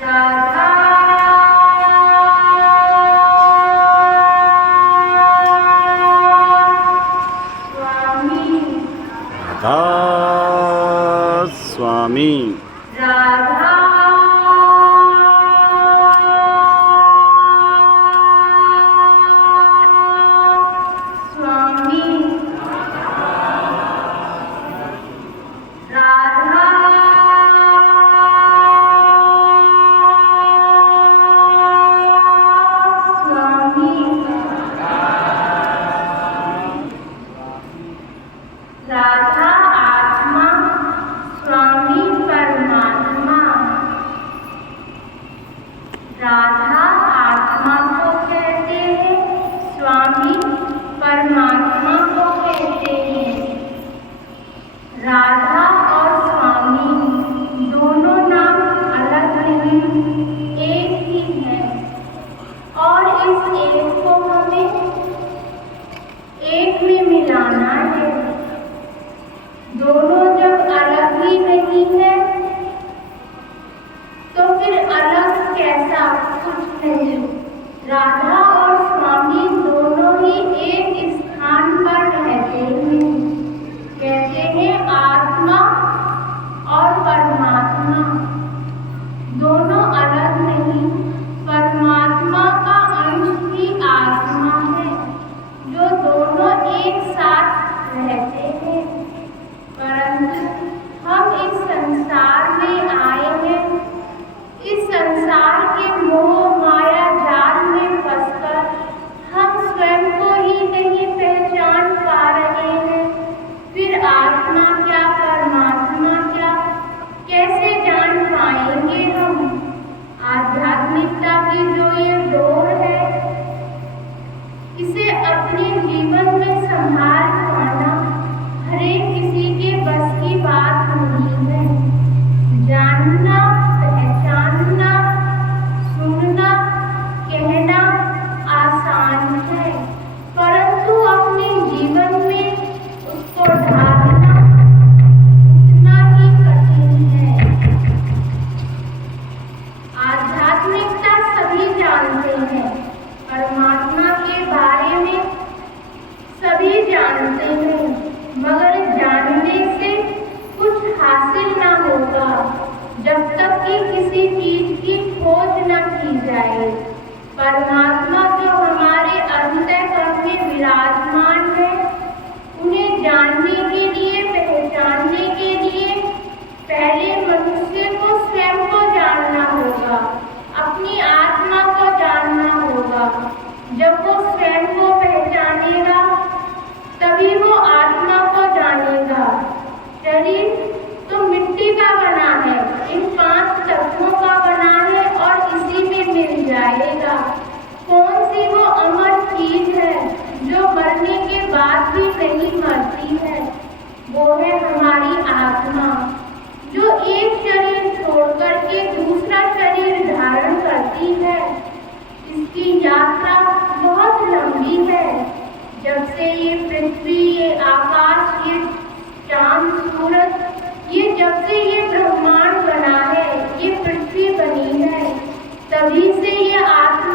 राधा स्वामी राधा स्वामी राधा स्वामी राधा आत्मा स्वामी परमात्मा। राधा आत्मा को कहते हैं, स्वामी परमात्मा को कहते हैं। राधा और स्वामी दोनों नाम अलग नहीं, एक ही है और इस एक को हमें एक में मिलाना है। दोनों जब अलग ही नहीं है तो फिर अलग कैसा, कुछ नहीं। राधा और स्वामी दोनों ही एक स्थान पर रहते हैं। कहते हैं आत्मा और परमात्मा दोनों अलग नहीं। परमात्मा का अंश ही आत्मा है, जो दोनों एक साथ रहते हैं। परंतु हम इस संसार में आए हैं, इस संसार के मोह माया जाल में फंसकर हम स्वयं को ही नहीं पहचान पा रहे हैं। फिर आत्मा क्या, परमात्मा क्या, कैसे जान पाएंगे हम? आध्यात्मिकता की जो ये डोर है, इसे अपने जीवन में संभाल पाना हर एक किसी के बस की बात नहीं है। जानना, पहचानना, सुनना, कहना आसान है, परंतु अपने जीवन में उसको ढालना उतना ही कठिन है। आध्यात्मिकता सभी जानते हैं, परमात्मा के बारे में सभी जानते हैं, मगर जानने से कुछ हासिल ना होगा जब तक कि किसी चीज की खोज न की जाए। परमात्मा जो हमारे अंतःकरण में विराजमान है, उन्हें जानने के लिए, पहचानने के लिए पहले मनुष्य को स्वयं को जानना होगा, अपनी आत्मा को जानना होगा। जब वो स्वयं को पहचानेगा तभी वो आत्मा को जानेगा। शरीर तो मिट्टी का बना है, इन 5 तत्वों का बना है और इसी में मिल जाएगा। कौन सी वो अमर चीज है जो मरने के बाद भी नहीं मरती है? वो है हमारी आत्मा, जो एक शरीर छोड़कर के दूसरा शरीर धारण करती है। इसकी यात्रा बहुत लंबी है। जब से ये पृथ्वी, ये आकाश, ये चांद, सूरज, ये जब से ये ब्रह्मांड बना है, ये पृथ्वी बनी है, तभी से ये आत्मा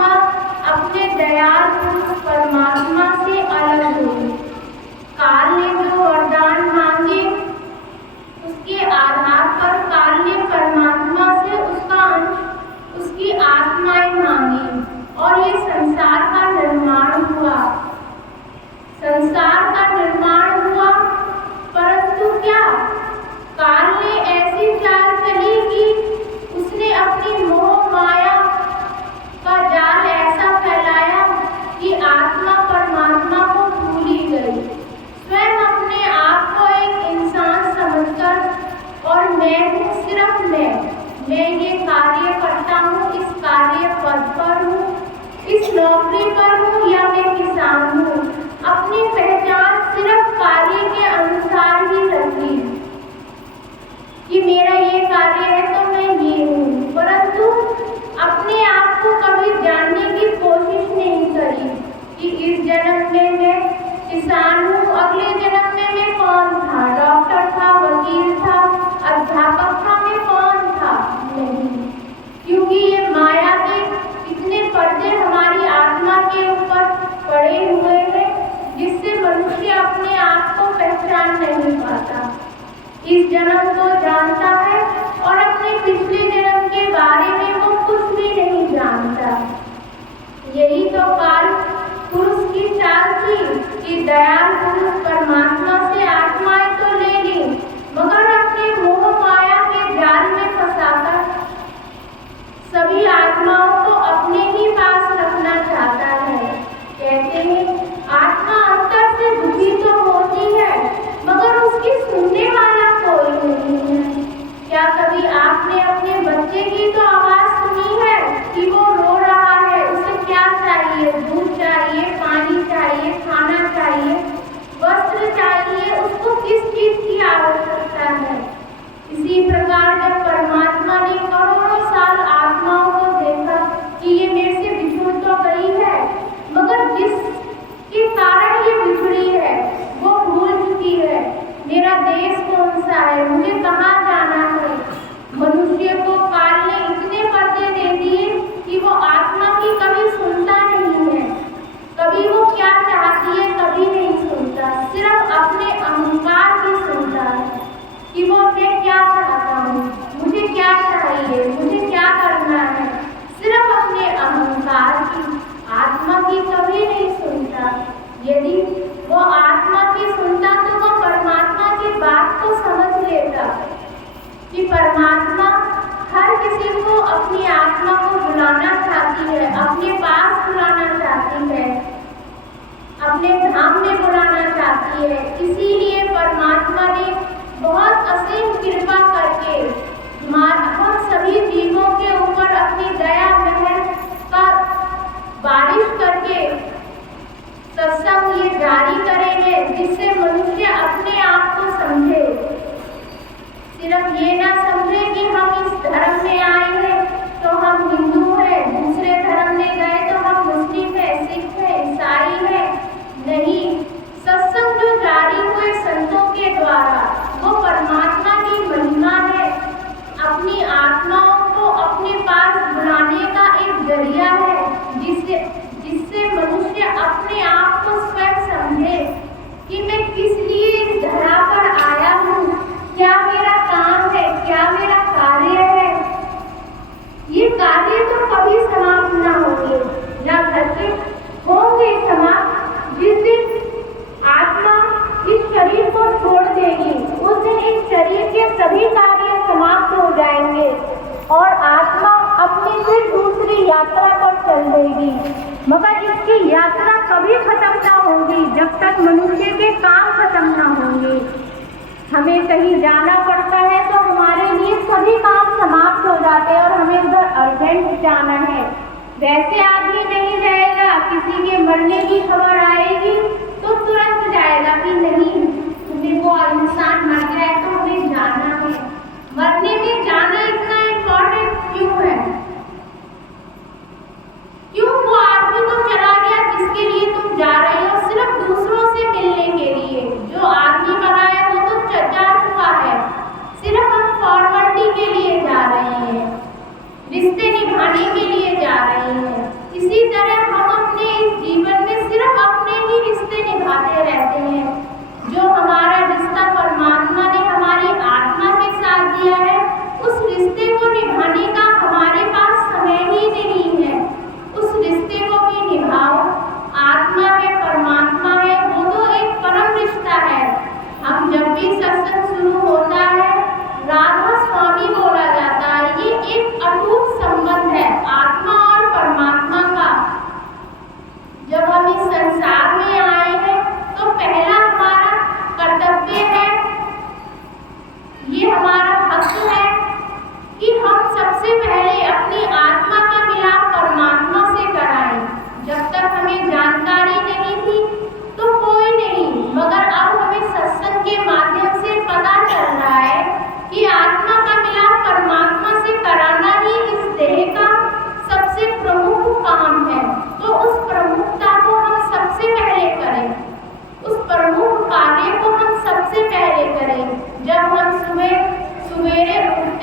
इस जन्म को जानता है और अपने पिछले जन्म के बारे में वो कुछ भी नहीं जानता। यही तो काल पुरुष की चाल थी कि दयाल पुरुष परमात्मा से आत्माएं तो ले ली, मगर अपने मोह माया के जाल में फंसाकर सभी आत्माओं को अपने ही पास रखना चाहता है। कहते हैं आत्मा अंतर से दुखी तो होती है, मगर उसकी सुनने वाला कोई नहीं है। क्या कभी आपने अपने बच्चे की तो आवाज सुनी है कि वो रो रहा है, उसे क्या चाहिए? दूध चाहिए, पानी चाहिए, खाना चाहिए, वस्त्र चाहिए, उसको किस चीज की आवश्यकता है? इसी प्रकार जब परमात्मा ने करोड़ों साल आत्माओं को देखा कि ये मेरे से बिछुड़ तो गई है, मगर जिसके कारण ये बिछड़ी है वो भूल चुकी है। मेरा देश कौन सा है, मुझे कहाँ जाना है? मनुष्य को काल ने इतने पर्दे दे दिए कि वो आत्मा की कभी सुनता नहीं है। कभी वो क्या चाहती है कभी नहीं सुनता, सिर्फ अपने अहंकार की सुनता है कि वो मैं क्या चाहता हूँ, मुझे क्या चाहिए, मुझे क्या करना है, सिर्फ अपने अहंकार की। आत्मा की कभी नहीं सुनता। यदि वो आत्मा की सुनता तो वो परमात्मा की बात को समझ लेता कि परमात्मा हर किसी को अपनी आत्मा को बुलाना चाहती है, अपने पास बुलाना चाहती है, अपने धाम में बुलाना चाहती है। इसीलिए परमात्मा ने बहुत असीम कृपा करके हम सभी जीवों के ऊपर अपनी दया महर का बारिश करके सत्संग ये जारी करेंगे, जिससे मनुष्य अपने आप को समझे। सिर्फ ये ना समझे कि हम इस धर्म में आए हैं तो हम हिंदू हैं, दूसरे धर्म में गए तो हम मुस्लिम हैं, सिख हैं, ईसाई हैं। नहीं, सत्संग जो जारी हुए संतों के द्वारा वो परमात्मा की महिमा है, अपनी आत्माओं को अपने पास बुलाने का एक जरिया है, जिससे मनुष्य अपने आप को स्वयं समझे कि मैं किस लिए इस धरा पर आया हूँ, क्या मेरा काम है, क्या मेरा कार्य है। ये कार्य तो कभी समाप्त ना होंगे, जब तक होंगे समाप्त जिस दिन आत्मा इस शरीर को छोड़ देगी, उस दिन इस शरीर के सभी कार्य समाप्त हो जाएंगे और आत्मा अपनी फिर दूसरी यात्रा पर चल देगी। मगर इसकी यात्रा कभी खत्म ना होगी जब तक मनुष्य के काम खत्म ना होंगे। हमें कहीं जाना पड़ता है तो हमारे लिए सभी काम समाप्त हो जाते हैं और हमें उधर अर्जेंट जाना है। वैसे आदमी नहीं जाएगा, किसी के मरने की खबर आएगी तो तुरंत जाएगा कि नहीं, तुम्हें वो इंसान मर गया है तो हमें जाना है। मरने में जाना इतना इम्पोर्टेंट क्यों है? क्यों वो आदमी तो चला गया जिसके लिए तुम जा रहे हो सिर्फ दूसरों से मिलने के लिए? जो आदमी मरा है वो तो जा चुका है, सिर्फ हम फॉर्मेलिटी के लिए जा रहे हैं, रिश्ते निभाने के लिए जा रहे हैं। इसी तरह हम अपने इस जीवन में सिर्फ अपने ही रिश्ते निभाते रहते हैं। जो हमारा रिश्ता परमात्मा ने हमारी आत्मा के साथ दिया है, उस रिश्ते को निभाने का हमारे पास समय ही नहीं है। उस रिश्ते को भी निभाओ। आत्मा है, परमात्मा है, वो तो एक परम रिश्ता है। हम जब भी सत्संग शुरू होता है राधा स्वामी बोला जाता है, ये एक अटूट संबंध है आत्मा और परमात्मा का। जब हम इस संसार में आए हैं तो पहला हमारा कर्तव्य है, ये हमारा हक है कि हम सबसे पहले अपनी आत्मा का मिलाप परमात्मा से कराएं। जब तक हमें जानकारी नहीं थी तो कोई नहीं, मगर अब हमें सत्संग के माध्यम से पता चल रहा है कि आत्मा का मिलाप परमात्मा से कराना ही इस देह का सबसे प्रमुख काम है। तो उस प्रमुखता को हम सबसे पहले करें, उस प्रमुख कार्य को हम सबसे पहले करें। जब हम सुबह